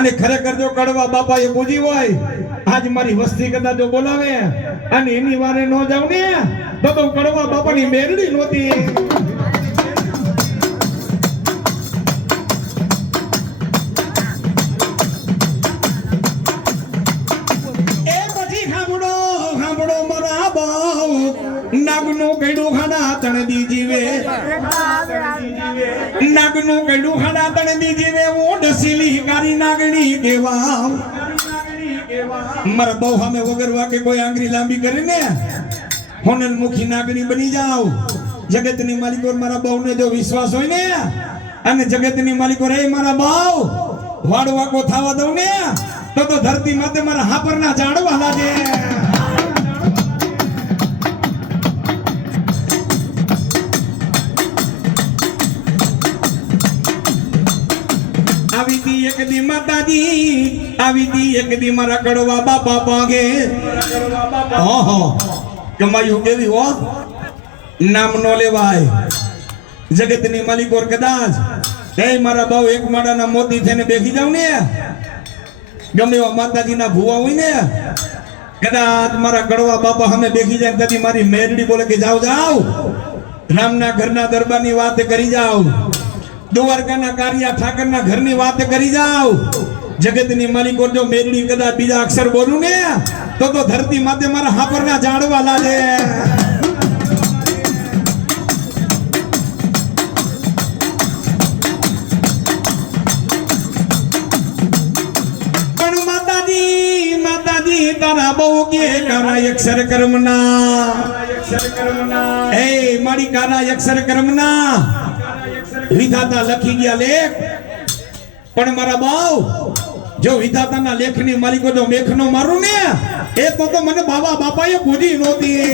અને ખરેખર જો કડવા બાપા એ પૂજી હોય આજ મારી વસ્તી કદાચ જો બોલાવે અને એની વારે ન જાવ ને તો કડવા બાપાની મેરડી નહોતી. નાગનું કઈડું ખાડા તણદી જીવે નાગનું કઈડું ખાડા તણદી જીવે હું ડસીલી કારી નાગણી કેવા મારા બહુ સામે વગર વાકે કોઈ આંગળી લાંબી કરે ને હોનલ મુખી નાગણી બની જાવ. જગતની માલિકો મારા બહુ ને જો વિશ્વાસ હોય ને અને જગતની માલિકો રે મારા બહુ વાડ વાકો થવા દઉં ને તો ધરતી માતે મારા હાપરના ઝાડવા લાગે. એક દી માતાજી આવી દી એક દી મારા કડવા બાપા પાગે ઓહો કમાયું કેવી હો નામ નો લેવાય. જગતની માલિકો કદાચ એ મારા બાવ એક માળાના મોતી થઈને બેસી જાવ ને ગમે એવા માતાજીના ભુવા હોય ને કદાચ મારા કડવા બાપા સામે બેસી જાય તેથી મારી મેરડી બોલે કે જાવ જાવ રામના ઘરના દરબારની વાત કરી જાવ દ્વારકાના કારિયા ઠાકરના ઘરની વાત કરી જાવ. જગતની માલિકો જો મેરડી કદાચ બીજા અક્ષર બોલું ને તો ધરતી માથે મારા હાપરના ઝાડવા લાગે. પણ માતાજી માતાજી તારા બહુ કે કારા અક્ષર કર્મના હે મારી કારા અક્ષર કર્મના વિધાતા લખી ગયા લેખ પણ મારા બાવ જો વિધાતાના લેખની માલિકો જો મેખનો મારું ને એ તો મને બાબા બાપાએ પૂજી નહોતી.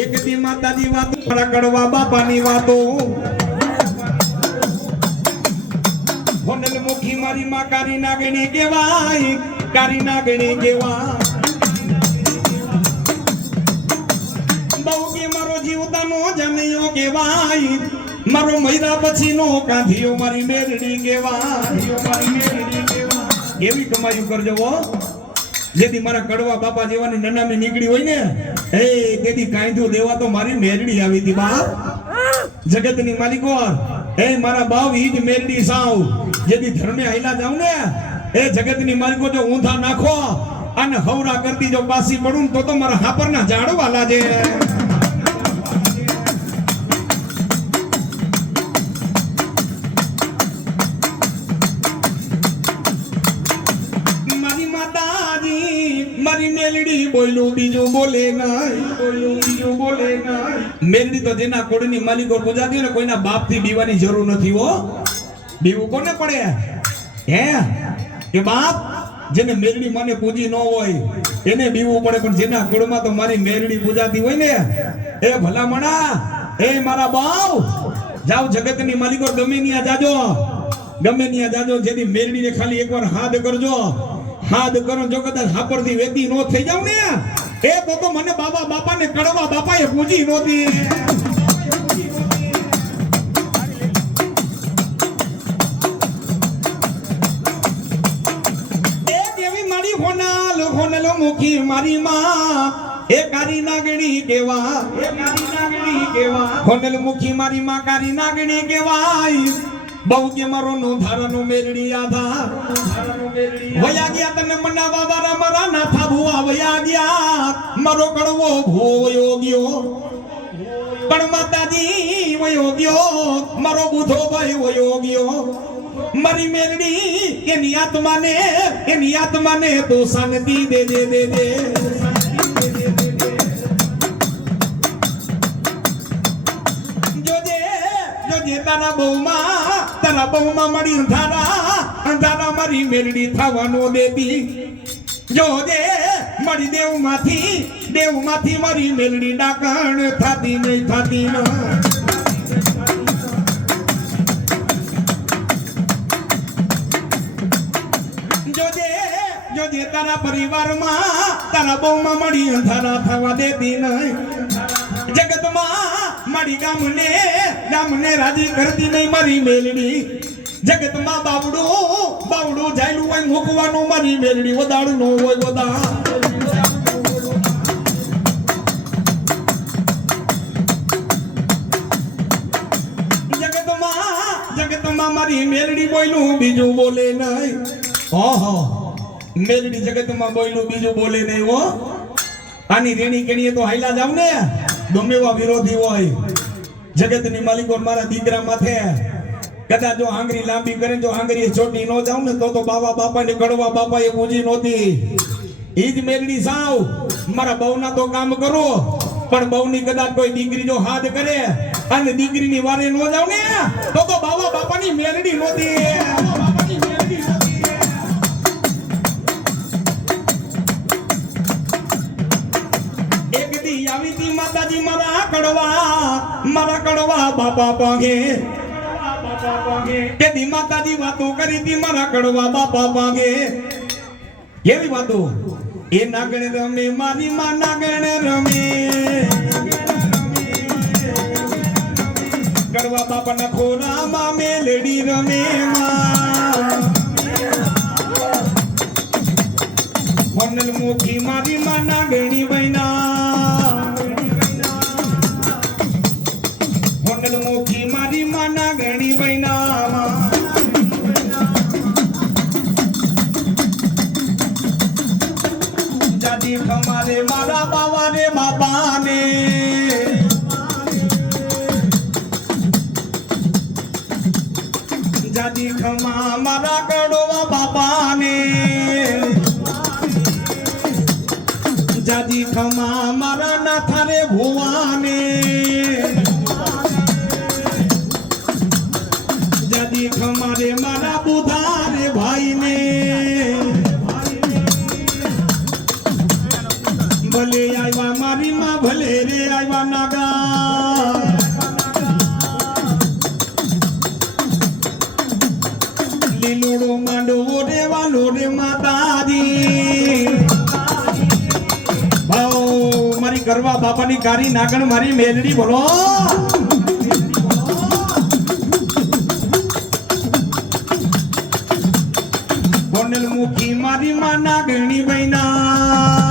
એક દી માતાજી વાતો મારા કડવા બાપાની વાતો હોનલ મુખી મારી માં કારી નાગણી કેવાય કારી નાગણી કેવા બહુ કે મારો જીવતાનો જમ્યો કેવાય મારો મૈરા પછીનો કાંધીઓ મારી મેરડી કેવાય કેવી કમાયું કરજો હો જેથી મારા કડવા બાપા જેવાની નનામી નીકળી હોય ને એ કેદી કાંધું દેવા તો મારી મેરડી આવી હતી બાપ. જગતની માલિકો એ મારા બાવ ઈ જ મેરડી સાવ જેથી ધર્મે હાઈલા જાવ ને એ જગતની માલિકો જો ઊંધા નાખો અને હવરા કરતી જો પાસી પડું તો મારા હાપરના ઝાડવા લાગે. મારી માતાજી મારી મેલડી બોલ્યું બીજું બોલે નહીં મેલડી તો જેના કોડની માલિકો પૂજાતી ને કોઈના બાપથી બીવાની જરૂર નથી હો. બીવું કોને પડે હે કે બાપ જેને મેરડી મને પૂજી ન હોય એને બીવું પડે પણ જેના કુળમાં તો મારી મેરડી પૂજાતી હોય ને એ ભલામણા એ મારા બાવ જાવ જગતની માલિકો ગમે ન્યા જાજો જેની મેરડીને ખાલી એકવાર હાથ કરજો હાથ કરો જો કદાચ હાપરથી વેતી નો થઈ જાવ ને એ તો મને બાબા બાપાને કડવા બાપાએ પૂજી નહોતી. હોનલો મુખી મારી માં એ કારી નાગણી કેવા હોનલ મુખી મારી માં કારી નાગણી કેવાય બહુ કે મારો નો ધારાનો મેરડી આધાર વયા ગયા તને મનાવા વાળા મારા નાથા ભુવા વયા ગયા મારો કડવો ભૂવો વયો ગયો પણ માતાજી વયો ગયો મારો બુધો ભાઈ વયો ગયો મારી મેરડી એની આત્માને તો શાંતિ દે જોજે તારા બહુમાં મળી અંધારા મારી મેરડી થવાનો દેતી જોજે મળી દેવમાંથી મારી મેરડી ડાકણ થાતી નહીં જોજે જે તારા પરિવારમાં તારા બહુમાં મળી અંધારા થવા દેતી નહીં જગતમાં મારી ગામને રાજી કરતી નહીં મારી મેલડી જગતમાં બાવડું જાયલું હોય મૂકવાનું મારી મેલડી વદાડું નો હોય વદા જગતમાં મારી મેલડી બોયલું બીજું બોલે નહીં ઓહો મેલડી જગતમાં બોયલું બીજું બોલે નહીં હો આની રેણી કેણીએ તો હાઈલા જાવ ને ગમે એવા વિરોધી હોય જગતની માલિકો મારા દીકરા માથે કદાચ જો આંગળી લાંબી કરે જો આંગળી છોટી ન જાવ ને તો બાવા બાપા ને ગડવા બાપા એ પૂજી નહોતી ઈ જ મેલડી સાવ મારા બહુના તો કામ કરો પણ બહુની કદાચ કોઈ દીકરી જો હાથ કરે અને દીકરીની વારે ન જાવ ને તો બાવા બાપાની મેલડી નહોતી એક દી આવી તી માતાજી મારા કડવા બાપા પાંગે કેદી માતાજી વાતો કરી તી મારા કડવા બાપા પાંગે કેવી વાતો એ નાગણ રમે મારી માં નાગણ રમે કડવા બાપા ના ખોરામાં મેલડી રમે વનલ મુખી મારી માં નાગણી બૈના વનલ મુખી મારી માં નાગણી બૈના જાજી ખમારે મારા બાવા રે બાપાને જાજી ખમા મારા કડવા બાપાને જાજી ખમા મારા નાથા રે ભુવાને જાજી ખમા રે મારા બુધા રે ભાઈને ભલે આવ્યા મારી માં ભલે રે આવ્યા નાગા લીલોડો માંડવો રે વાલો રે માતાજી મારી ગરવા બાપાની કારી નાગણ મારી મેલડી બોલો કોનલ મુખી મારી માં નાગણી બૈના